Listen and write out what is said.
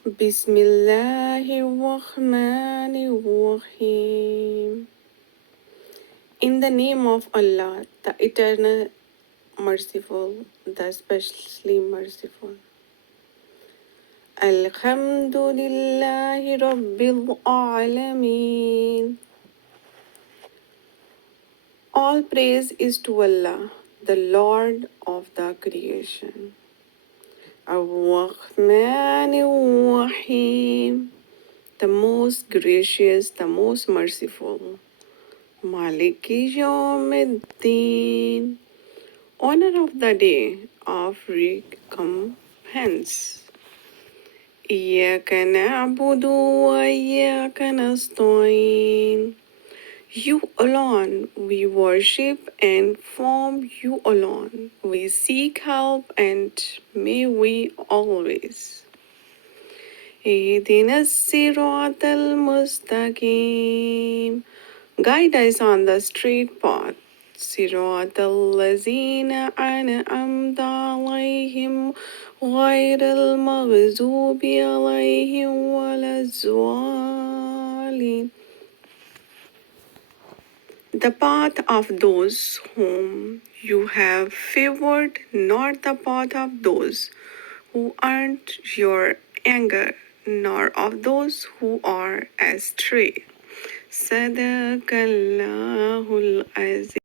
Bismillahirrahmanirrahim. In the name of Allah, the Eternal, Merciful, the Especially Merciful. Alhamdulillahi Rabbil Alameen. All praise is to Allah, the Lord of the creation. Ar-Rahmanir-Rahim, the most gracious, the most merciful. Maliki Yawmiddin, honor of the day of recompense. Iyaka na'budu wa iyaka nasta'in. You alone we worship and from you alone we seek help, and may we always. اهدنا الصراط المستقيم. Guide us on the straight path. صراط الذين أنعمت عليهم غير المغضوب عليهم ولا الضالين. The path of those whom you have favored, not the path of those who earned your anger, nor of those who are astray. Sadaqallahul Azim.